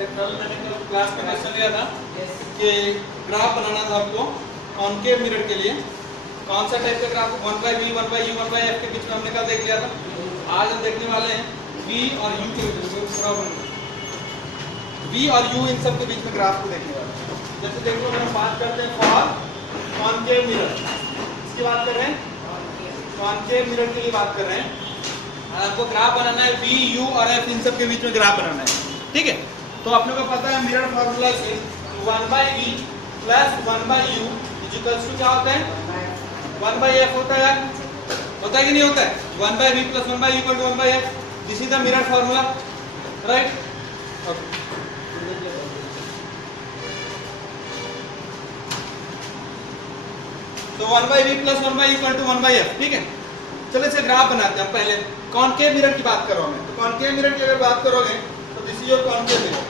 कल मैंने क्लास में क्वेश्चन लिया था कि ग्राफ बनाना था आपको कॉनकेव मिरर के लिए। कौन सा टाइप का ग्राफ? 1/v 1/u 1/f के बीच में हमने कल देख लिया था। आज हम देखने वाले हैं v और u के बीच में, v और u इन सब के बीच में ग्राफ को देखने वाले हैं। जैसे देखो हम बात करते हैं फॉर कॉनकेव मिरर, इसकी बात कर रहे हैं, कॉनकेव मिरर के लिए बात कर रहे हैं। आपको ग्राफ बनाना है v, u और f इन सब के बीच में ग्राफ बनाना है, ठीक है। तो आप लोगों को पता है मिरर फॉर्मूला से 1/v plus 1/u equals to क्या होता है? 1/f होता है, होता है कि नहीं होता है? 1/v plus 1/u equal to 1/f, this is the mirror formula, right? तो 1/v plus 1/u equal to 1/f, ठीक है। चलो इसे ग्राफ बनाते हैं। पहले कॉनकेव मिरर की बात करो मैं, तो कॉनकेव मिरर की अगर बात करोगे तो this is your concave mirror.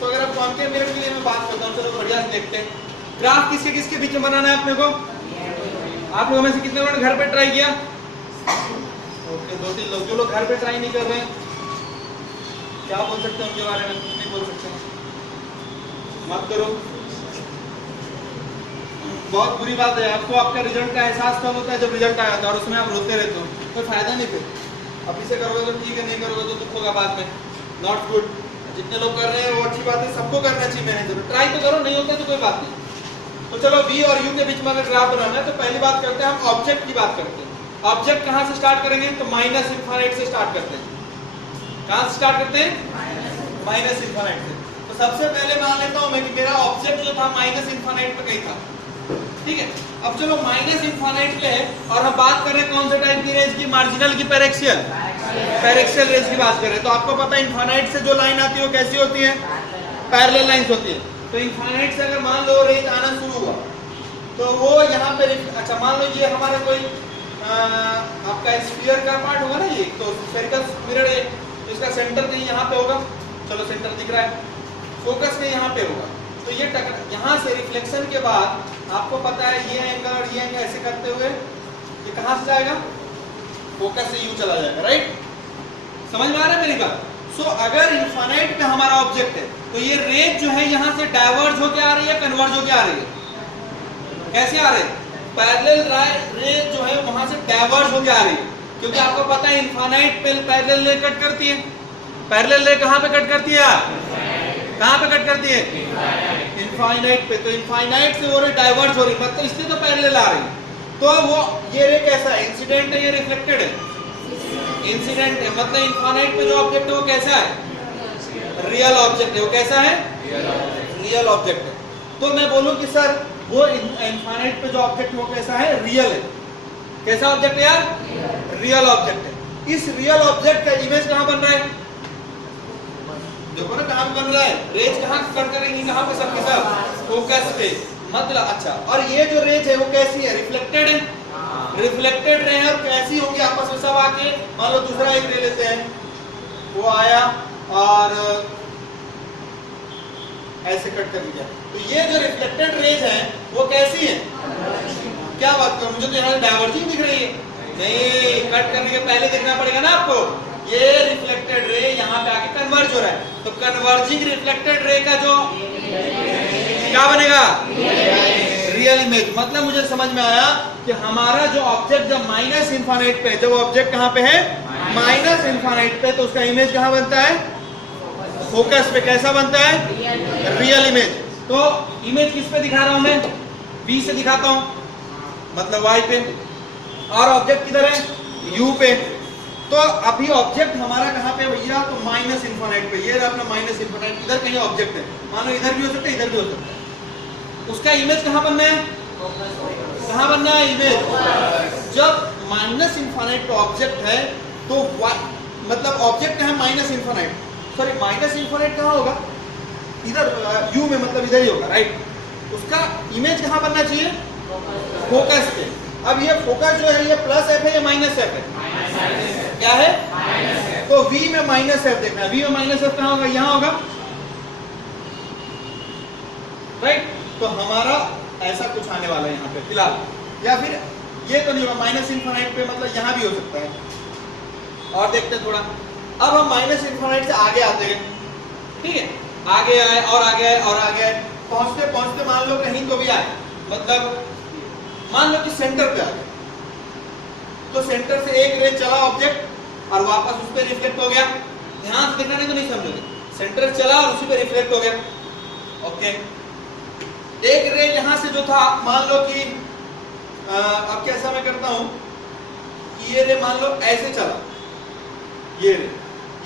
तो अगर आप कॉनकेव मिरर के लिए मैं बात करता हूँ, चलो बढ़िया से देखते हैं। ग्राफ किसके किसके बीच में बनाना है अपने को? आप लोगों में से कितने लोगों ने घर पे ट्राई किया? ओके, 2-3 लोग। जो लोग घर पे ट्राई नहीं कर रहे हैं क्या बोल सकते हैं उनके बारे में? कुछ नहीं बोल सकते, मत करो। बहुत बुरी बात है। आपको आपका रिजल्ट का एहसास कब होता है? जब रिजल्ट आया था और उसमें आप रोते रहते हो, कोई फायदा नहीं। फिर अब इसे करोगे तो ठीक है, नहीं करोगे तो दुख होगा बाद में। Not good. जितने लोग कर रहे हैं वो अच्छी बात है, सबको करना चाहिए। मैंने जरूर ट्राई तो करो, नहीं होता तो कोई बात नहीं। तो चलो v और u के बीच में अगर ग्राफ बनाना है तो पहली बात करते हैं हम ऑब्जेक्ट की बात करते हैं। ऑब्जेक्ट कहाँ से स्टार्ट करेंगे? तो माइनस इनफाइनाइट से स्टार्ट करते हैं। कहाँ से स्टार्ट करते हैं? माइनस इनफाइनाइट से। तो सबसे पहले मान लेता हूँ मैं कि मेरा ऑब्जेक्ट जो था माइनस इनफाइनाइट पे कहीं था, ठीक है। अब चलो माइनस इनफाइनाइट पे है और हम बात कर रहे हैं कौन से टाइप की रेंज की? मार्जिनल की पैरेक्सियल? पैरेक्सियल रेंज की बात कर रहे हैं। तो आपको पता है इनफाइनाइट से जो लाइन आती है वो कैसी होती है? पैरेलल लाइंस होती है। तो इनफाइनाइट से अगर मान लो रेंज आना शुरू हुआ तो वो यहाँ पे, अच्छा मान लो ये हमारा कोई आपका स्फीयर का पार्ट होगा ना, ये तो स्फेरिकल मिरर है, तो इसका सेंटर कहीं यहाँ पे होगा। चलो सेंटर दिख रहा है, फोकस कहीं यहाँ पे होगा। तो ये यहाँ से रिफ्लेक्शन के बाद आपको पता है ये एंगल और ये एंगल ऐसे करते हुए ये कहाँ से जाएगा? फोकस से यू चला जाएगा, राइट? समझ में आ रहा है मेरी बात? सो अगर इनफाइनाइट पे हमारा ऑब्जेक्ट है तो ये रेज जो है यहाँ से डाइवर्ज होके आ रही है, कन्वर्ज होके आ रही है। कैसे आ रही है? पैरेलल रेज जो है वहां से डाइवर्ज होके आ रही है, क्योंकि आपको पता है इनफाइनाइट पे पैरेलल रे कट करती है। पैरेलल रे कहाँ पे कट करती है? कहाँ पे कट करती है? इनफाइनाइट पे। तो इनफाइनाइट से वो रे डाइवर्ज हो रही है, मतलब इसलिए तो पैरेलल आ रही है। तो वो ये रे कैसा है? इंसिडेंट है, ये रिफ्लेक्टेड है? इंसिडेंट है। मतलब इनफाइनाइट पे जो ऑब्जेक्ट है वो कैसा है? रियल ऑब्जेक्ट है। वो कैसा है? रियल ऑब्जेक्ट है। तो मैं बोलूं कि सर वो इनफाइनाइट पे जो ऑब्जेक्ट है वो कैसा है? रियल है। कैसा ऑब्जेक्ट है यार? रियल ऑब्जेक्ट है। इस रियल ऑब्जेक्ट का इमेज कहाँ बन रहा है? देखो ना कहाँ बन रहा है? रेज कहाँ कट करेंगी? कहाँ पे? सबके सब फोकस पे। मतलब अच्छा, और ये जो रेज है वो कैसी है? रिफ्लेक्टेड है। रिफ्लेक्टेड रे है और कैसी होंगी आपस में सब आके, मान लो दूसरा एक ले लेते हैं, वो आया और ऐसे कट कर दिया। तो ये जो रिफ्लेक्टेड रेज है वो कैसी है? क्या बात करूं, मुझे तो यहाँ डाइवर्जिंग दिख रही है। नहीं, कट करने के पहले देखना पड़ेगा ना आपको। ये रिफ्लेक्टेड रे यहाँ पे आके कन्वर्ज हो रहा है, तो कन्वर्जिंग रिफ्लेक्टेड रे का जो क्या बनेगा? Real image. मतलब मुझे समझ में आया कि हमारा जो ऑब्जेक्ट जब माइनस इनफाइनाइट पे, जब ऑब्जेक्ट कहाँ पे है? माइनस इनफाइनाइट पे, तो उसका इमेज कहाँ बनता है? फोकस पे। कैसा बनता है? Real image. तो इमेज किस पे दिखा रहा हूं मैं? V से दिखाता हूं, मतलब Y पे। और ऑब्जेक्ट किधर है? U पे। तो अभी ऑब्जेक्ट हमारा कहाँ पे भैया? तो माइनस इनफाइनाइट पे। ये अपना माइनस इनफाइनाइट, इधर कहीं ऑब्जेक्ट है, मान लो इधर भी हो सकता है, इधर भी हो सकता है। उसका इमेज कहाँ बनना है? कहाँ बनना है इमेज? जब माइनस इनफाइनाइट पे ऑब्जेक्ट है तो मतलब ऑब्जेक्ट है minus infinite, sorry minus infinite कहाँ होगा? इधर U में, मतलब इधर ही होगा, राइट? उसका इमेज कहाँ बनना चाहिए? फोकस पे। अब ये फोकस जो है ये प्लस एफ है या माइनस एफ है? क्या है? तो V में माइनस एफ देखना है। V में माइनस एफ कहाँ होगा? यहाँ होगा, राइट? तो हमारा ऐसा कुछ आने वाला है यहाँ पे फिलहाल, या फिर ये तो नहीं होगा माइनस इनफाइनाइट पे, मतलब यहाँ भी हो सकता है। और देखते हैं थोड़ा, अब हम माइनस इन्फिनिटी से आगे आते हैं, ठीक है, आगे आए और आगे आए और आगे आए, पहुंचते पहुंचते मान लो कहीं तो भी आए, मतलब मान लो कि सेंटर पे आ गए, तो सेंटर से एक रे चला ऑब्जेक्ट और वापस उस पर रिफ्लेक्ट हो गया। ध्यान से देखना नहीं तो नहीं समझोगे। सेंटर चला और उसी पे रिफ्लेक्ट हो गया। ओके, एक रे यहां से जो था मान लो कि अब कैसा मैं करता हूं कि ये रे मान लो ऐसे चला, ये रे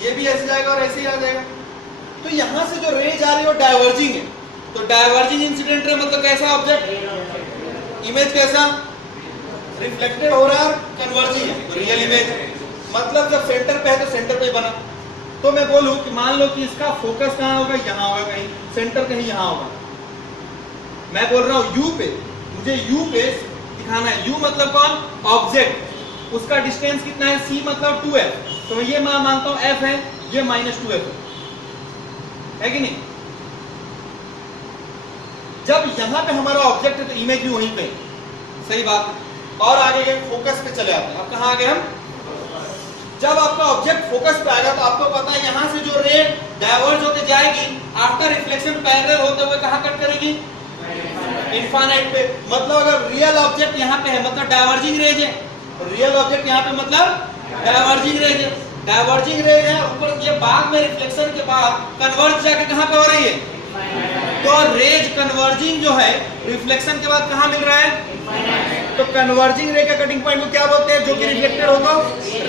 ये भी ऐसे जाएगा और ऐसे ही आ जाएगा, तो यहां से जो रे जा रही है वो डाइवर्जिंग है, तो डाइवर्जिंग इंसिडेंट रे मतलब कैसा ऑब्जेक्ट, इमेज कैसा रिफ्लेक्टेड हो रहा है, कन्वर्जिंग है, तो रियल इमेज। मतलब जब सेंटर पे है तो सेंटर पे बना, तो मैं बोलूं कि मान लो कि इसका फोकस कहां होगा, यहां होगा, कहीं सेंटर कहीं यहां होगा। मैं बोल रहा हूं यू पे, मुझे यू पे दिखाना है। यू मतलब कौन, ऑब्जेक्ट, उसका डिस्टेंस कितना है, सी मतलब 2f, तो ये मैं मानता हूं f है, ये -2f है कि नहीं। जब यहां पे हमारा ऑब्जेक्ट है तो इमेज भी वहीं पे, सही बात। और आगे गए, फोकस पे चले आते हैं। अब कहां आ गए हम, जब आपका ऑब्जेक्ट फोकस पे आएगा तो आपको पता है यहां से जो रे डाइवर्ज होके जाएगी आफ्टर रिफ्लेक्शन पैरेलल होते हुए कहां कट करेगी, इनफाइनाइट पे। मतलब अगर रियल ऑब्जेक्ट यहां पे है मतलब डाइवर्जिंग रेज है, रियल ऑब्जेक्ट यहां पे मतलब डाइवर्जिंग रेज है, डाइवर्जिंग रेज है ऊपर, ये बाद में रिफ्लेक्शन के बाद कन्वर्ज जाके कहां पे हो रही है, तो रेज कन्वर्जिंग जो है रिफ्लेक्शन के बाद कहां मिल रहा है, तो कन्वर्जिंग रे का कटिंग पॉइंट को क्या बोलते हैं, जो कि रिफ्लेक्टेड होगा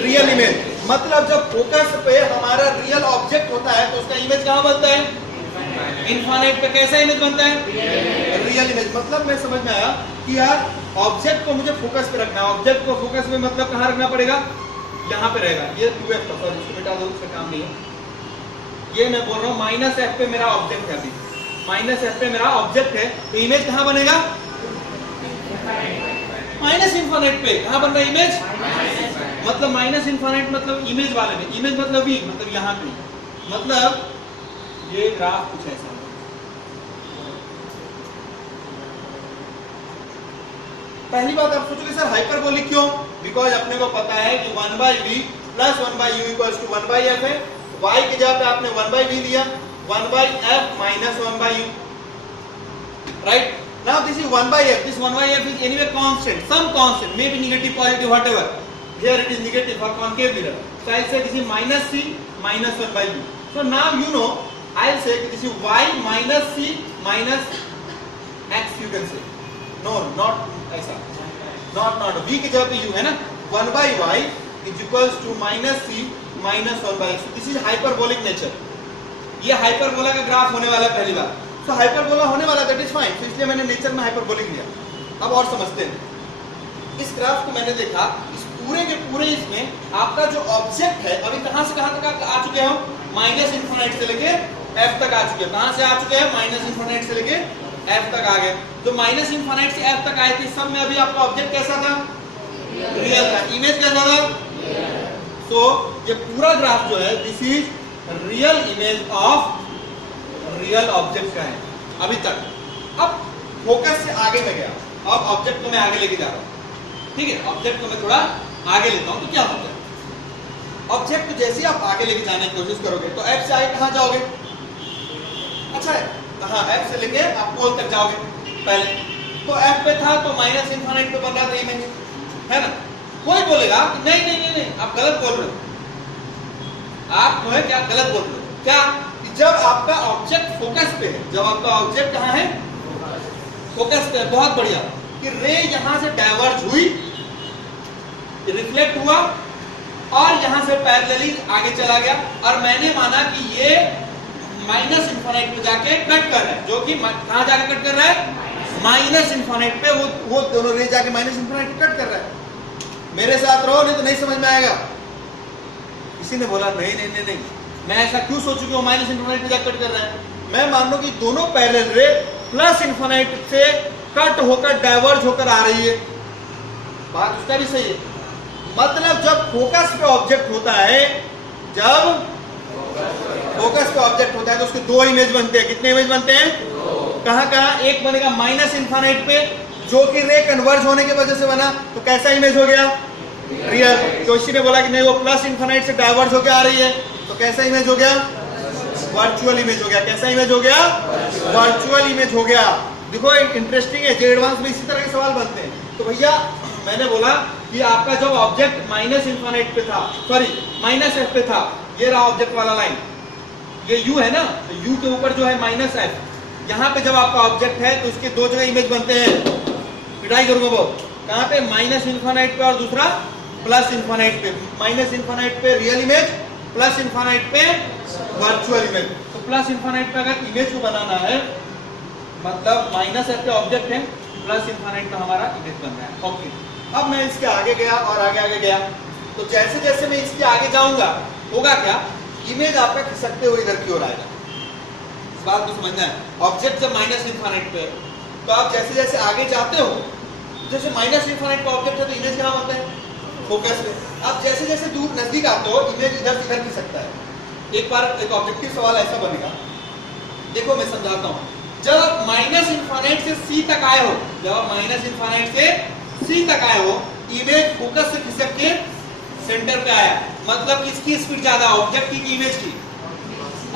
रियल इमेज। मतलब जब फोकस पे हमारा रियल ऑब्जेक्ट होता है तो उसका इमेज कहां बनता है, इनफाइनाइट पे। कैसा इमेज बनता है, रियल इमेज। मतलब मैं समझ में आया कि यार ऑब्जेक्ट को मुझे फोकस पे रखना है, ऑब्जेक्ट को फोकस में मतलब कहां रखना पड़ेगा, यहां पे रहेगा। ये 2f का, सॉरी इसको मिटा दो, उसका काम नहीं है। ये मैं बोल रहा हूं -f पे मेरा ऑब्जेक्ट है, अभी -f पे मेरा ऑब्जेक्ट है, तो इमेज कहां बनेगा, माइनस इनफाइनाइट पे। कहां बन रहा है इमेज, मतलब माइनस इनफाइनाइट मतलब इमेज वाले में, इमेज मतलब v मतलब यहां पे, मतलब ये ग्राफ कुछ ऐसा है। पहली बात आप सोचोगे सर हाइपरबोलिक क्यों, बिकॉज अपने को पता है कि 1/v plus 1/u equals to 1/f है, y की जगह पे आपने 1/v लिया, 1/f minus 1/u, right. Now this is 1/f. This 1/f is anyway constant, some constant, maybe negative, positive, whatever. Here it is negative for concave mirror. So I'll say this is minus c minus 1/u. So now you know, I'll say this is y minus c minus x. You can say no, not ऐसा, not v की जगह पे u है ना, 1/y is equals to minus c minus 1/x. So this is hyperbolic nature. ये hyperbola का graph होने वाला है पहली बार। तो हाइपरबोला होने वाला, दैट इज फाइन, तो इसलिए मैंने नेचर में हाइपरबोलिक लिया। अब और समझते हैं इस ग्राफ को। मैंने देखा इस पूरे के पूरे इसमें आपका जो ऑब्जेक्ट है अभी कहां से कहां तक आ चुके हैं, माइनस इनफिनिटी से लेके f तक आ चुके हैं। कहां से आ चुके हैं, माइनस इनफिनिटी से लेके f तक आ गए। जो माइनस इनफिनिटी से f तक आए थे सब में अभी आपका ऑब्जेक्ट कैसा था, रियल था, इमेज कैसा था, तो ये पूरा ग्राफ जो है this is real image of real object का है अभी तक। अब फोकस से आगे मैं गया, अब ऑब्जेक्ट को मैं आगे लेके जा रहा हूं, ठीक है, ऑब्जेक्ट को मैं थोड़ा आगे लेता हूं। तो क्या होता है, ऑब्जेक्ट को जैसे ही आप आगे लेके जाने की कोशिश करोगे तो f से आगे कहां जाओगे, अच्छा है कहां, f से लेके आप पोल तक जाओगे। पहले तो f पे था तो माइनस इनफिनिटी पे बन रहा था इमेज, है ना। कोई बोलेगा कि नहीं नहीं नहीं नहीं आप गलत बोल रहे हो, आप जो है क्या गलत बोल रहे हो, क्या, जब आपका ऑब्जेक्ट फोकस पे है, जब आपका ऑब्जेक्ट कहां है, फोकस पे है, बहुत बढ़िया, कि रे यहां से डाइवर्ज हुई, रिफ्लेक्ट हुआ और यहां से पैरेलली आगे चला गया, और मैंने माना कि ये माइनस इनफिनिटी पे जाके कट कर रहा है, जो कि कहां जाके कट कर रहा है, माइनस इनफिनिटी पे, वो दोनों रे जाके माइनस इनफिनिटी कट कर रहा है। मेरे साथ रहो नहीं तो नहीं समझ में आएगा। किसी ने बोला नहीं नहीं नहीं नहीं मैं ऐसा क्यों सोचूं कि वो माइनस इनफिनिटी पे जाके कट कर रहा है। मैं मान लो कि दोनों पैरेलल रे प्लस इनफिनिटी से कट होकर डाइवर्ज होकर आ रही है, बात उसका भी सही है। मतलब जब फोकस पे ऑब्जेक्ट होता है, जब फोकस पे ऑब्जेक्ट होता है तो उसके दो इमेज बनते हैं। कितने इमेज बनते हैं, कहां कहां, एक बनेगा माइनस इनफिनिटी पे जो कि रे कन्वर्ज होने की वजह से बना, तो कैसा इमेज हो गया, रियल। तो इसी ने बोला कि नहीं वो प्लस इनफिनिटी से डाइवर्ज होकर आ रही है, कैसा इमेज हो गया? वर्चुअल इमेज हो गया। कैसा इमेज हो गया? वर्चुअल इमेज हो गया। देखो इंटरेस्टिंग है, जे एडवांस में इसी तरह के सवाल बनते हैं। तो भैया मैंने बोला कि आपका जब ऑब्जेक्ट माइनस इन्फिनिट पे था, सॉरी माइनस एफ पे था, ये रहा ऑब्जेक्ट वाला लाइन, ये यू है ना, तो यू के ऊपर जो है माइनस एफ, यहाँ पे जब आपका ऑब्जेक्ट है तो उसके दो जगह इमेज बनते हैं। पिटाई करूंगा वो कहाँ पे? माइनस इन्फिनिट पे और दूसरा प्लस इन्फिनिट पे। माइनस इन्फिनिट पे रियल इमेज, प्लस इन्फिनिट पे वर्चुअल इमेज। तो प्लस इन्फिनिट पे अगर इमेज को बनाना है मतलब माइनस एफ पे ऑब्जेक्ट है, प्लस इन्फिनिट पे हमारा इमेज बन रहा है। ओके, अब मैं इसके आगे गया और आगे गया, तो जैसे जैसे मैं इसके आगे जाऊंगा होगा क्या? इमेज आपका खिसकते हुए इधर की ओर आएगा। इस बात को समझना है। ऑब्जेक्ट जब माइनस इन्फिनिट पे तो आप जैसे जैसे आगे जाते हो, जैसे माइनस इन्फिनिट पे ऑब्जेक्ट है तो इमेज कहाँ बनता है? फोकस पे। आप जैसे जैसे दूर नजदीक आते हो इमेज इधर से इधर खिसकता है। एक बार एक ऑब्जेक्टिव सवाल ऐसा बनेगा, देखो मैं समझाता हूँ। जब आप माइनस इन्फिनिट से सी तक आए हो, जब आप माइनस इन्फिनिट से सी तक आए हो, इमेज फोकस से खिसक के सेंटर पे आया, मतलब किसकी स्पीड ज्यादा? ऑब्जेक्ट की इमेज की?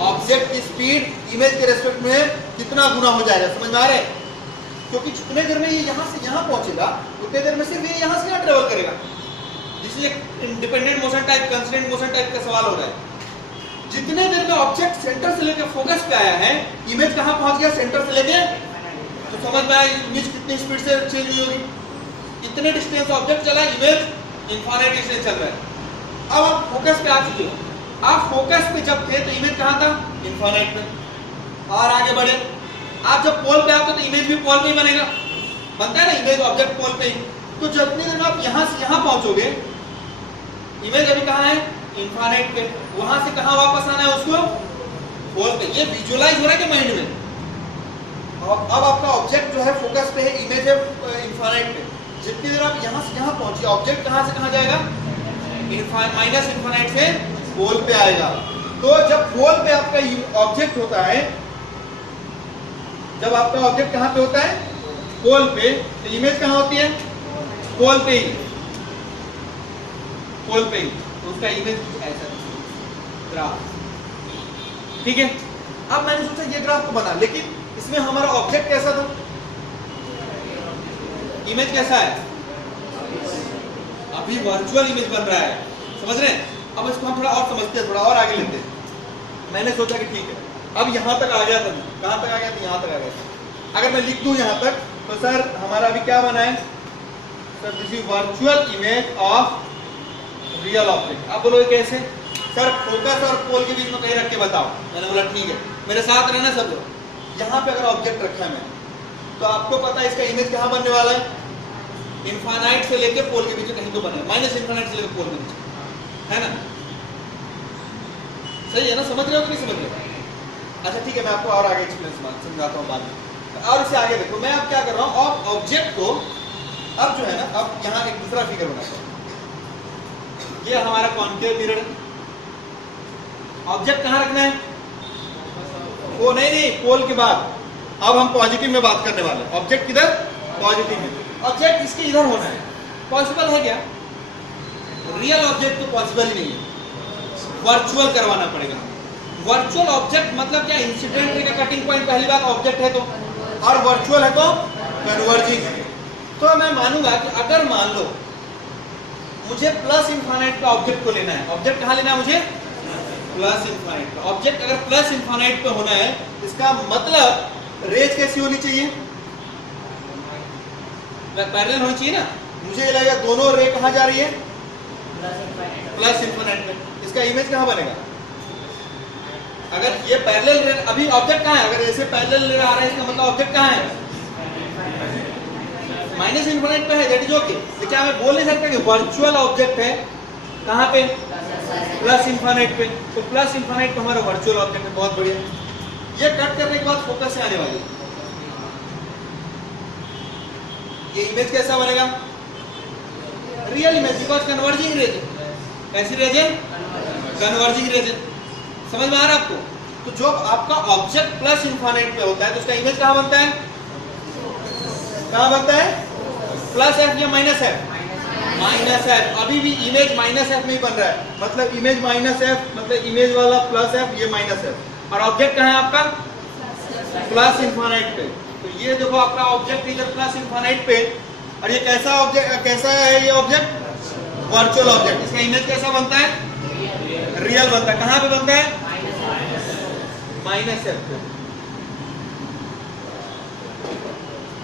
ऑब्जेक्ट की स्पीड इमेज के रेस्पेक्ट में कितना गुना हो जाएगा, समझ में आ रहा है? क्योंकि जितने देर में ये यहाँ से यहाँ पहुंचेगा उतने देर में सिर्फ ये यहाँ से यहाँ ट्रेवल करेगा। This is independent motion type, constraint motion type का सवाल हो रहा है। जितने देर में ऑब्जेक्ट सेंटर से लेकर फोकस पे आया है, इमेज कहाँ पहुंच गया? सेंटर से लेके, तो समझ में आया इमेज कितनी स्पीड से चेंज हुई होगी। इतने डिस्टेंस ऑब्जेक्ट चला, इमेज इनफाइनाइट डिस्टेंस चल रहा है। अब आप फोकस पे आ चुके हो। आप फोकस पे जब थे तो इमेज कहाँ था? इनफाइनाइट पे। और आगे बढ़े, आप जब पोल पे आते तो इमेज भी पोल पे ही बनेगा, बनता है ना इमेज ऑब्जेक्ट पोल पे ही। तो जितनी देर में आप यहाँ से यहाँ पहुंचोगे, इमेज अभी कहाँ है? इनफाइनाइट पे। वहां से कहाँ वापस आना है उसको? पोल पे। ये विजुअलाइज हो रहा है कि माइंड में? अब आपका ऑब्जेक्ट जो है फोकस पे है, इमेज है इनफाइनाइट पे। जितनी देर आप यहाँ से यहाँ पहुंचे, ऑब्जेक्ट कहाँ से कहाँ जाएगा? माइनस इनफाइनाइट से पोल पे आएगा। तो जब पोल पे आपका ऑब्जेक्ट होता है, जब आपका ऑब्जेक्ट कहाँ पे होता है? पोल पे, तो इमेज कहाँ होती है? पोल पे ही, पोल पे ही। तो उसका इमेज ऐसा ग्राफ, ठीक है। अब मैंने सोचा ये ग्राफ को बना, लेकिन इसमें हमारा ऑब्जेक्ट कैसा था? इमेज कैसा है? अभी वर्चुअल इमेज बन रहा है, समझ रहे हैं? अब इसको हम थोड़ा और समझते हैं, थोड़ा और आगे लेते हैं। मैंने सोचा कि ठीक है, अब यहां तक आ गया था। कहां तक आ गया था? यहां तक आ गया था। अगर मैं लिख दूं यहां तक, तो सर हमारा अभी क्या बना है? Sir this is virtual image of real object. आप बोलोगे कैसे? सर फोकस और पोल के बीच में कहीं रख के बताओ। मैंने बोला ठीक है, मेरे साथ रहना सब लोग। यहाँ पे अगर ऑब्जेक्ट रखा है मैंने, तो आपको पता है इसका इमेज कहाँ बनने वाला है? इनफाइनाइट से लेके पोल के बीच में कहीं तो बना है, माइनस इनफाइनाइट से लेकर पोल के बीच, है ना? सही है ना? समझ रहे हो कि नहीं समझ रहे हो? अच्छा ठीक है, मैं आपको और आगे एक्सप्लेन समझाता हूँ बाद में। और इससे आगे देखो, मैं अब क्या कर रहा हूँ, अब ऑब्जेक्ट को अब जो है ना, अब यहाँ एक दूसरा फिगर बनाता हूँ। ये हमारा कॉन्केव मिरर है। ऑब्जेक्ट कहाँ रखना है? वो नहीं, पोल के बाद। अब हम पॉजिटिव में बात करने वाले हैं। ऑब्जेक्ट किधर? पॉजिटिव में। ऑब्जेक्ट इसके इधर होना है। पॉसिबल है क्या? रियल ऑब्जेक्ट तो पॉसिबल ही नहीं है, वर्चुअल करवाना पड़ेगा। वर्चुअल ऑब्जेक्ट मतलब क्या? इंसिडेंट रे का कटिंग पॉइंट पहली बात ऑब्जेक्ट है तो, और वर्चुअल है तो कन्वर्जिंग है। तो मैं मानूंगा कि अगर मान लो मुझे प्लस इनफाइनाइट का ऑब्जेक्ट को लेना है, ऑब्जेक्ट कहाँ लेना है मुझे? प्लस इनफाइनाइट का ऑब्जेक्ट। अगर प्लस इनफाइनाइट पे होना है, इसका मतलब रेज कैसी होनी चाहिए? पैरेलल होनी चाहिए ना। मुझे ये लगेगा दोनों रे कहाँ जा रही है? प्लस इनफाइनाइट में। इसका इमेज कहाँ बनेगा? अगर ये पैरेलल रे, अभी ऑब्जेक्ट कहाँ है? अगर ऐसे पैरेलल रे आ रहा है, इसका मतलब ऑब्जेक्ट कहाँ है? माइनस इनफाइनाइट पे है, दैट इज ओके। तो क्या मैं बोल नहीं सकता कि वर्चुअल ऑब्जेक्ट है कहाँ पे? प्लस इनफाइनाइट पे। तो प्लस इनफाइनाइट पे हमारा वर्चुअल ऑब्जेक्ट है। बहुत बढ़िया। ये कट करने के बाद फोकस से आने वाली ये इमेज कैसा बनेगा? Real image, because converging rays. कैसी रेज है? Converging rays. समझ में आ रहा है आपको? तो जब आपका ऑब्जेक्ट प्लस इनफाइनाइट पे होता है तो उसका इमेज कहाँ बनता है? कहाँ बनता है? प्लस एफ या minus F? Minus minus F, अभी भी इमेज माइनस एफ में ही बन रहा है, मतलब इमेज माइनस एफ, मतलब इमेज वाला प्लस एफ, ये माइनस एफ, और ऑब्जेक्ट कहाँ है आपका प्लस इन्फिनिट पे। तो ये देखो आपका ऑब्जेक्ट इधर प्लस इन्फिनिट पे, और ये कैसा ऑब्जेक्ट, कैसा है ये ऑब्जेक्ट, वर्चुअल ऑब्जेक्ट। इसका इमेज कैसा बनता है, रियल बनता है। कहाँ पे बनता है, माइनस एफ पे।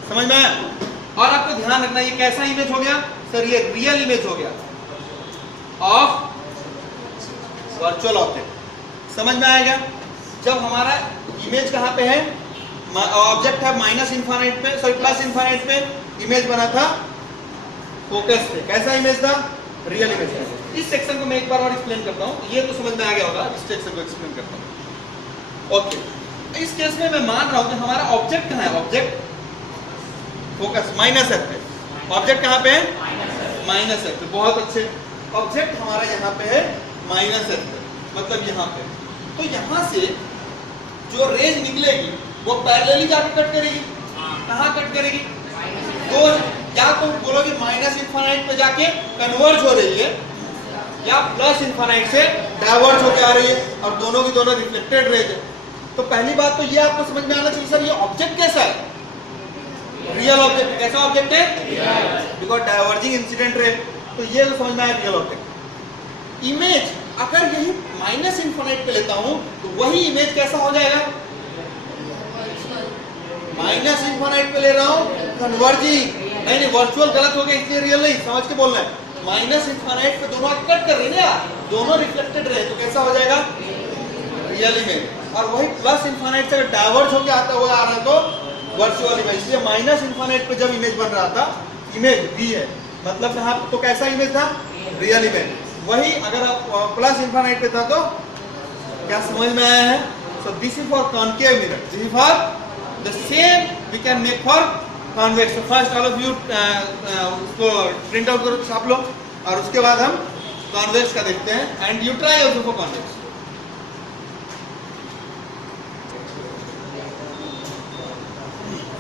समझ में आया? और आपको ध्यान रखना, ये कैसा इमेज हो गया सर, ये रियल इमेज हो गया ऑफ वर्चुअल ऑब्जेक्ट। समझ में आएगा? जब हमारा इमेज कहां पे है, ऑब्जेक्ट है माइनस इन्फिनिट पे, सॉरी प्लस इन्फिनिट पे, इमेज बना था फोकस पे। कैसा इमेज था, रियल इमेज था। इस सेक्शन को मैं एक बार और एक्सप्लेन करता हूं, ये तो समझ में आ गया होगा, इस सेक्शन को एक्सप्लेन करता हूं। ओके, इस केस में मैं मान रहा हूं कि हमारा ऑब्जेक्ट कहां है, ऑब्जेक्ट फोकस माइनस एफ पे, ऑब्जेक्ट कहां पे है माइनस एफ पे। बहुत अच्छे, ऑब्जेक्ट हमारा यहाँ पे है माइनस एफ पे, मतलब यहाँ पे। तो यहाँ से जो रेज निकलेगी वो पैरेलली जाके कट करेगी। कहाँ कट करेगी, तो या तो बोलोगे माइनस इन्फिनिट पे जाके कन्वर्ज हो रही है, या प्लस इन्फिनिट से डाइवर्ज होके आ रही है, और दोनों की दोनों रिफ्लेक्टेड रेज है। तो पहली बात तो ये आपको समझ में आना चाहिए सर, ये ऑब्जेक्ट कैसा है, रियल ऑब्जेक्ट। कैसा ऑब्जेक्ट है, बिकॉज डाइवर्जिंग इंसिडेंट रे, तो ये तो समझ में आया रियल ऑब्जेक्ट। इमेज अगर यही माइनस इन्फिनिट पे लेता हूं तो वही इमेज कैसा हो जाएगा, माइनस इन्फिनिट पे ले रहा हूं कन्वर्जिंग, नहीं वर्चुअल गलत हो गया, इसलिए रियल नहीं, समझ के बोलना है। माइनस इन्फिनिट पे दोनों कट कर रही है ना, दोनों रिफ्लेक्टेड रहे, तो कैसा हो जाएगा, रियल इमेज। और वही प्लस इन्फिनिट से डाइवर्ज होके आता हुआ आ रहा है तो वर्चुअल इमेज। इसलिए माइनस इन्फिनिट पे जब इमेज बन रहा था, इमेज वी है, मतलब यहाँ तो कैसा इमेज था, रियल इमेज। वही अगर आप प्लस इन्फिनिट पे था तो क्या समझ में आया है? So this is for concave mirror, this is for the same we can make for convex. तो फर्स्ट ऑल ऑफ यू उसको प्रिंट आउट करो, छाप लो, और उसके बाद हम कॉन्वेक्स का देखते हैं, and you try also for convex.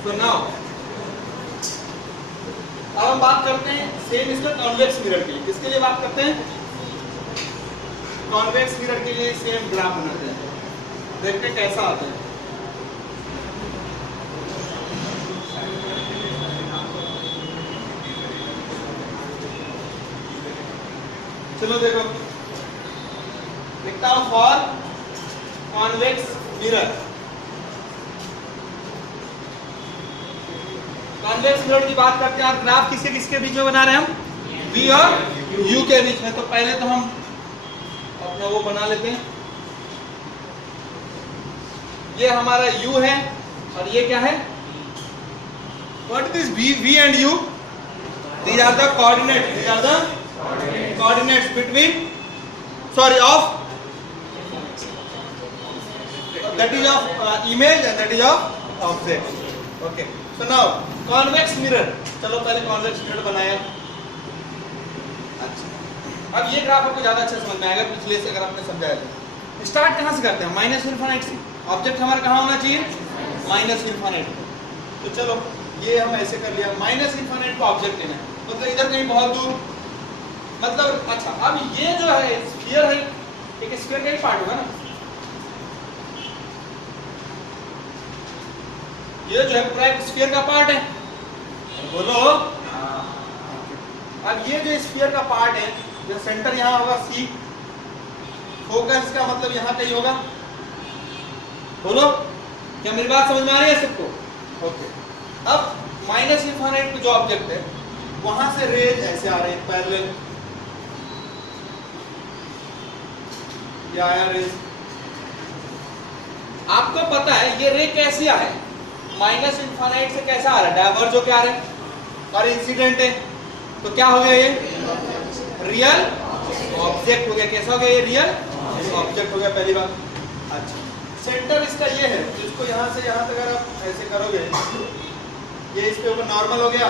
So now, अब हम बात करते हैं सेम इसका कॉन्वेक्स मिरर के लिए। किसके लिए बात करते हैं, कॉन्वेक्स मिरर के लिए सेम ग्राफ बनाते हैं, देखते हैं कैसा आता है। चलो देखो, लिखता हूं for convex mirror. Convex mirror की बात करते हैं, और ग्राफ किसके किसके बीच में बना रहे हैं हम, V और U के बीच में। तो पहले तो हम अपना वो बना लेते हैं, ये हमारा U है, और ये क्या है, what is V and U? These are the coordinates, these are the coordinates between, sorry, of, that is of image and that is of object. Okay, so now convex mirror, चलो पहले convex mirror बनाया। अच्छा, अब ये graph आपको ज्यादा अच्छा समझ में आएगा पिछले से अगर आपने समझाया तो। स्टार्ट कहाँ से करते हैं, माइनस इन्फिनिट से। ऑब्जेक्ट हमारा कहाँ होना चाहिए, माइनस इन्फिनिट। तो चलो ये हम ऐसे कर लिया, माइनस इन्फिनिट को ऑब्जेक्ट लेना है, मतलब इधर कहीं बहुत दूर, मतलब अच्छा। अब ये जो है स्फीयर है, एक स्फीयर का ही पार्ट होगा ना, ये जो है पूरा एक स्फीयर का पार्ट है, बोलो। अब ये जो स्फीयर का पार्ट है, जो सेंटर यहाँ होगा C, फोकस का मतलब यहाँ कहीं होगा, बोलो। क्या मेरी बात समझ में आ रही है सबको? ओके, अब माइनस इन्फिनिट पे जो ऑब्जेक्ट है वहां से रेज ऐसे आ रहे हैं पैरेलल, ये आया रेज। आपको पता है ये रे कैसी आ रहा है, माइनस इन्फिनिट से कैसा आ रहा है, डाइवर्ज होके आ रहा है, और इंसिडेंट है, तो क्या हो गया, ये रियल ऑब्जेक्ट हो गया। कैसा हो गया, ये रियल ऑब्जेक्ट हो गया, पहली बात। अच्छा, सेंटर इसका ये है, जिसको यहाँ से यहाँ तक अगर आप ऐसे करोगे, ये इसके ऊपर नॉर्मल हो गया,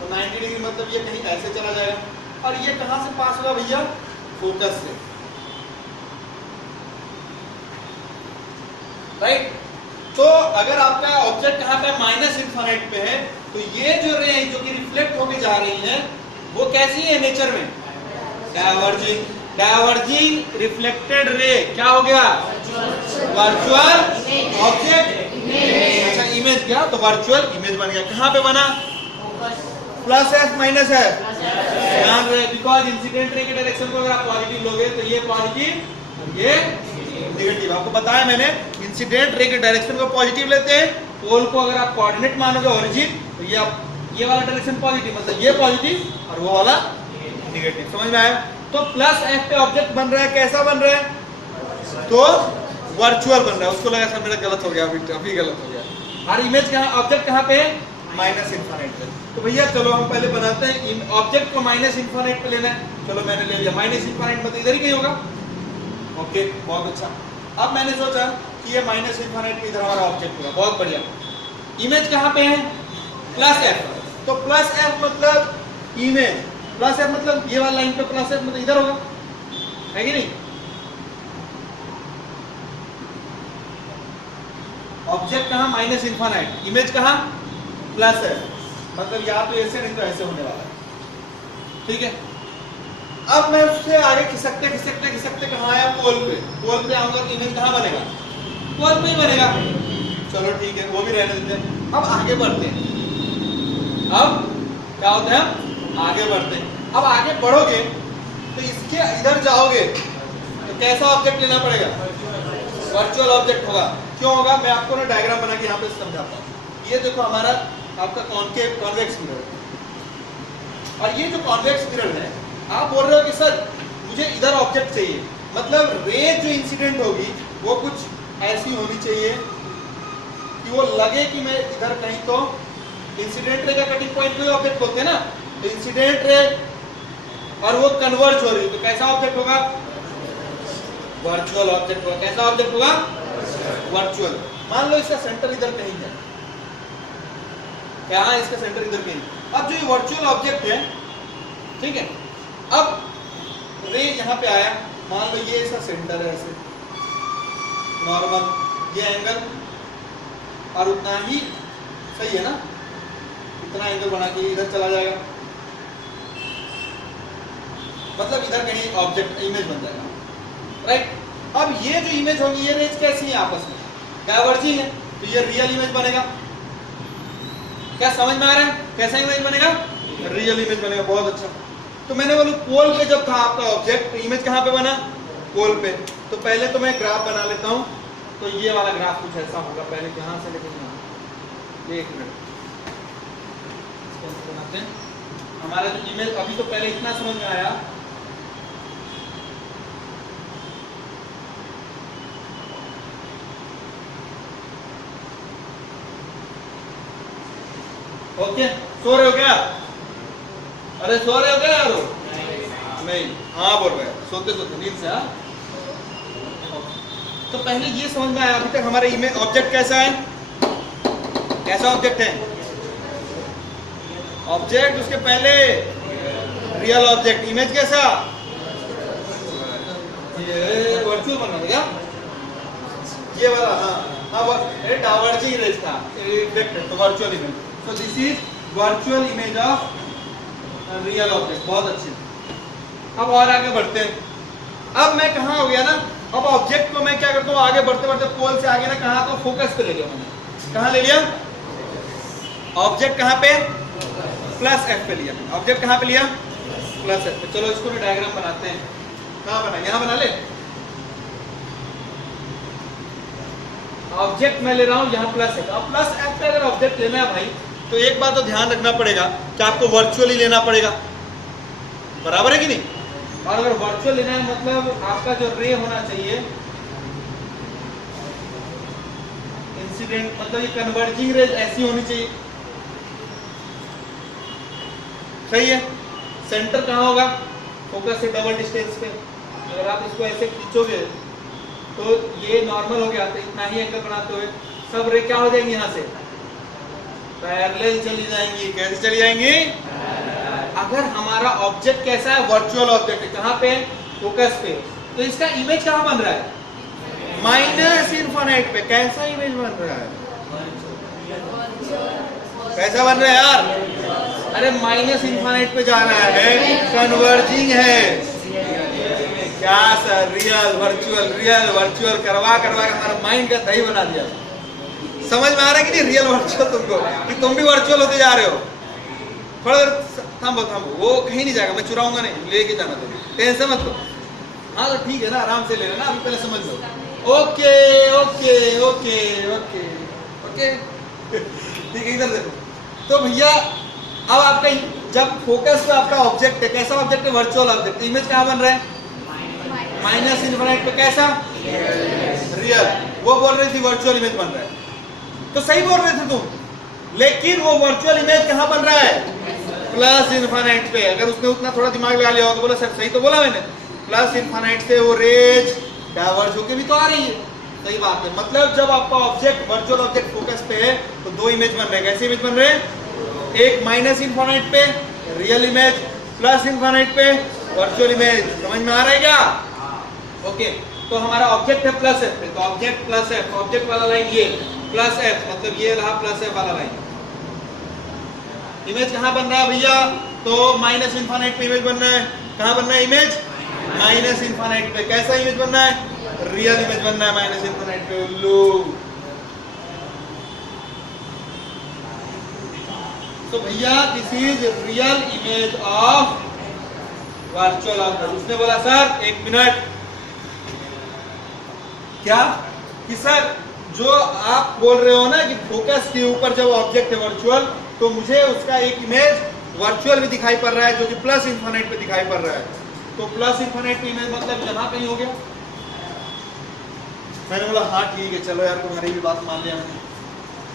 तो 90 डिग्री, मतलब ये कहीं ऐसे चला जाएगा। और ये कहाँ से पास होगा भैया, फोकस से, राइट। तो अगर आपका ऑब्जेक्ट कहाँ पे माइनस इन्फिनिट पे है, तो ये जो रे जो कि रिफ्लेक्ट होके जा रही है, वो कैसी है नेचर में? डायवर्जिंग। डायवर्जिंग रिफ्लेक्टेड रे क्या हो गया? वर्चुअल ऑब्जेक्ट अच्छा इमेज क्या? तो वर्चुअल इमेज बन गया। कहां पे बना? Plus F minus F. ध्यान रहे बिकॉज इंसिडेंट रे के डायरेक्शन को अगर आप पॉजिटिव लोगे तो ये पॉजिटिव ये नेगेटिव। आपको बताया मैंने इंसिडेंट रे के डायरेक्शन को पॉजिटिव लेते हैं, पोल को अगर आप कोऑर्डिनेट मानोगे ओरिजिन तो ये आप ये वाला डायरेक्शन पॉजिटिव मतलब ये पॉजिटिव और वो वाला नेगेटिव। समझ में आया? तो प्लस एफ पे ऑब्जेक्ट बन रहा है, कैसा बन रहा है? तो वर्चुअल बन रहा है। उसको लगा सर मेरा गलत हो गया, अभी गलत हो गया। और इमेज कहां ऑब्जेक्ट कहां पे है? माइनस इनफिनिट पे। तो भैया चलो हम पहले बनाते हैं ऑब्जेक्ट को माइनस इनफिनिट पे लेना है। चलो मैंने ले लिया माइनस इनफिनिट मतलब इधर ही कहीं होगा। ओके बहुत अच्छा। अब मैंने सोचा कि ये माइनस इनफिनिट पे इधर हमारा ऑब्जेक्ट होगा। बहुत बढ़िया। इमेज कहां पे है? Plus F. तो प्लस एफ मतलब इमेज, प्लस एफ मतलब ये वाला लाइन पे प्लस एफ मतलब इधर होगा, है कि नहीं? ऑब्जेक्ट कहां? Minus infinite. इमेज कहां? प्लस एफ मतलब या तो ऐसे नहीं तो ऐसे होने वाला है। ठीक है। अब मैं उससे आगे खिसकते खिसकते खिसकते कहां आया? पोल पे। पोल पे आऊंगा तो इमेज कहां बनेगा? पोल पे ही बनेगा। चलो ठीक है वो भी रहने देते हैं। अब आगे बढ़ते हैं। अब क्या होता है? आगे बढ़ते हैं। अब आगे बढ़ोगे तो इसके इधर जाओगे तो कैसा ऑब्जेक्ट लेना पड़ेगा? वर्चुअल ऑब्जेक्ट होगा। क्यों होगा? मैं आपको ना डायग्राम बना के यहाँ पे समझाता हूँ। ये देखो हमारा आपका कॉन्केव कॉन्वेक्स मिरर और ये जो कॉन्वेक्स मिरर है आप बोल रहे हो कि सर मुझे इधर ऑब्जेक्ट चाहिए, मतलब रे जो इंसिडेंट होगी वो कुछ ऐसी होनी चाहिए कि वो लगे कि मैं इधर कहीं तो इंसिडेंट रे का कटिंग पॉइंट कोई ऑब्जेक्ट होते हैं ना, तो इंसिडेंट रे और वो कन्वर्ज हो रही है तो कैसा ऑब्जेक्ट होगा? वर्चुअल ऑब्जेक्ट होगा। कैसा ऑब्जेक्ट होगा? वर्चुअल। मान लो इसका सेंटर इधर कहीं है, क्या इसका सेंटर इधर कहीं। अब जो ये वर्चुअल ऑब्जेक्ट है, ठीक है, अब रे यहाँ पे आया, मान लो ये इसका सेंटर है ऐसे नॉर्मल, ये एंगल और उतना ही सही है ना, इतना एंगल बना के इधर चला जाएगा, मतलब इधर कहीं ऑब्जेक्ट इमेज बन जाएगा, राइट। अब ये जो इमेज होगी ये रेज कैसी है? आपस में डाइवर्जिंग है, तो ये रियल इमेज बनेगा। क्या समझ में आ रहा है? कैसा इमेज बनेगा? रियल इमेज बनेगा। बहुत अच्छा। तो मैंने बोलूं पोल पे जब था आपका ऑब्जेक्ट तो इमेज कहां पे बना? पोल पे। तो पहले तो मैं ग्राफ बना लेता हूं। तो ये वाला ग्राफ कुछ ऐसा होगा। पहले कहां से लेके यहाँ, एक मिनट बनाते हैं। हमारा जो इमेज अभी तो पहले इतना समझ में आया, ओके। सो रहे हो क्या? अरे सो रहे हो क्या यारो? नहीं हाँ बोल रहे हैं सोते सोते नींद से। हाँ तो पहले ये समझ में आया अभी तक हमारे इमेज ऑब्जेक्ट कैसा है? कैसा ऑब्जेक्ट है? ऑब्जेक्ट उसके पहले रियल ऑब्जेक्ट। इमेज कैसा? ये वर्चुअल बना क्या? ये वाला हाँ डाइवर्जिंग रेज था, रिफ्लेक्टेड, तो virtual image. So this is virtual image of real object। बहुत अच्छे। अब और आगे बढ़ते हैं। अब मैं कहाँ हो गया ना, अब ऑब्जेक्ट को मैं क्या करता हूँ आगे बढ़ते बढ़ते पोल से आगे ना कहाँ तो फोकस पे ले लिया मैंने। कहाँ ले लिया? ऑब्जेक्ट कहाँ पे? प्लस एफ पे लिया। ऑब्जेक्ट कहाँ पे लिया? प्लस एफ पे। चलो इसको भी डायग्राम बनाते हैं। कहाँ बना? यहाँ बना ले। ऑब्जेक्ट मैं ले रहा हूँ यहाँ प्लस एफ। अब प्लस एफ पे अगर ऑब्जेक्ट लेना है भाई तो एक बात तो ध्यान रखना पड़ेगा कि आपको वर्चुअली लेना पड़ेगा, बराबर है कि नहीं? और अगर वर्चुअल लेना है मतलब आपका जो रे होना चाहिए इंसिडेंट, मतलब ये कन्वर्जिंग रेज ऐसी होनी चाहिए, सही है। सेंटर कहाँ होगा? फोकस से डबल डिस्टेंस पे। अगर आप इसको ऐसे खींचोगे तो ये नॉर्मल हो गया, तो इतना ही एंगल बनाते हुए सब रे क्या हो जाएंगे? यहाँ से पैरेलल चली जाएंगी। कैसे चली जाएंगी? अगर हमारा ऑब्जेक्ट कैसा है? वर्चुअल ऑब्जेक्ट है। कहाँ पे? फोकस पे। तो इसका इमेज कहाँ बन रहा है? माइनस इनफिनिट पे। कैसा इमेज बन रहा है? कैसा बन रहा है यार? अरे माइनस इनफाइनाइट पे जाना है, कन्वर्जिंग है। क्या सर, रियल वर्चुअल करवा करवा के हमारा माइंड का दही बना दिया। समझ में आ रहा है कि नहीं रियल वर्चुअल तुमको, कि तुम भी वर्चुअल होते जा रहे हो। थोड़ा देर थामो, वो कहीं नहीं जाएगा, मैं चुराऊंगा नहीं, लेके जाना तुम, टेंशन मत लो। हाँ तो ठीक है ना, आराम से ले लेना, अभी पहले समझ लो। Okay okay okay okay okay ठीक है, इधर देखो। तो भैया अब आपका जब फोकस पे आपका ऑब्जेक्ट है, कैसा ऑब्जेक्ट है? Virtual object. इमेज कहाँ बन रहा है? माइनस इनफाइनाइट पे। कैसा? रियल। वो बोल रही थी वर्चुअल इमेज बन रहा है, तो सही बोल रहे थे तुम, लेकिन वो वर्चुअल इमेज कहाँ बन रहा है? प्लस इनफाइनाइट पे। अगर उसने उतना थोड़ा दिमाग लगा लिया होगा तो बोला सर सही तो बोला मैंने, प्लस इनफाइनाइट से वो रेज डाइवर्ज होके भी तो आ रही है। सही बात है, मतलब जब आपका ऑब्जेक्ट वर्चुअल ऑब्जेक्ट फोकस पे है तो दो इमेज बन रहे हैं। कैसे इमेज बन रहे हैं? एक माइनस इनफाइनाइट पे रियल इमेज, प्लस इनफाइनाइट पे वर्चुअल इमेज। समझ में आ रहा है क्या? ओके, तो हमारा ऑब्जेक्ट है प्लस एफ पे, तो ऑब्जेक्ट प्लस एफ, ऑब्जेक्ट वाला लाइन ये प्लस एफ, मतलब ये रहा प्लस एफ वाला लाइन। इमेज कहाँ बन रहा है भैया? तो माइनस इनफाइनाइट पे इमेज बन रहा है। कहाँ बन रहा है इमेज? माइनस इनफाइनाइट पे। कैसा इमेज बन रहा है? रियल इमेज बन रहा है माइनस इनफाइनाइट पे। उल्लू। तो भैया this is real image of virtual object. उसने बोला सर एक मिनट, क्या कि सर जो आप बोल रहे हो ना कि फोकस के ऊपर जब ऑब्जेक्ट है वर्चुअल, तो मुझे उसका एक इमेज वर्चुअल भी दिखाई पड़ रहा है जो कि प्लस इनफाइनाइट पे दिखाई पड़ रहा है। तो प्लस इनफाइनाइट पे इमेज मतलब यहाँ कहीं हो गया। मैंने बोला हाँ ठीक है, चलो यार तुम्हारी भी बात मान लिया मैंने।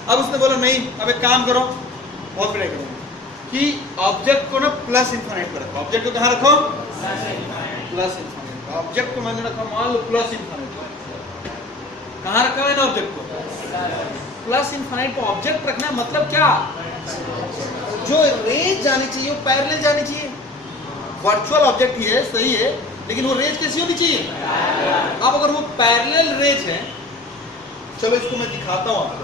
अब उसने बोला नहीं, अब एक काम करो, बहुत बढ़िया करो कि ऑब्जेक्ट को ना प्लस इनफाइनाइट पे रखो। ऑब्जेक्ट को कहाँ रखो? Plus infinite. ऑब्जेक्ट को मैंने रखा मान लो प्लस इनफाइनाइट। कहाँ रखा है ना ऑब्जेक्ट को? प्लस इनफाइनाइट पे ऑब्जेक्ट रखना मतलब क्या? जो रेंज जानी चाहिए वो पैरेलल जानी चाहिए। वर्चुअल ऑब्जेक्ट ही है, सही है, लेकिन वो रेंज कैसी होनी चाहिए? अब अगर वो पैरेलल रेंज है, चलो इसको मैं दिखाता हूँ आपको।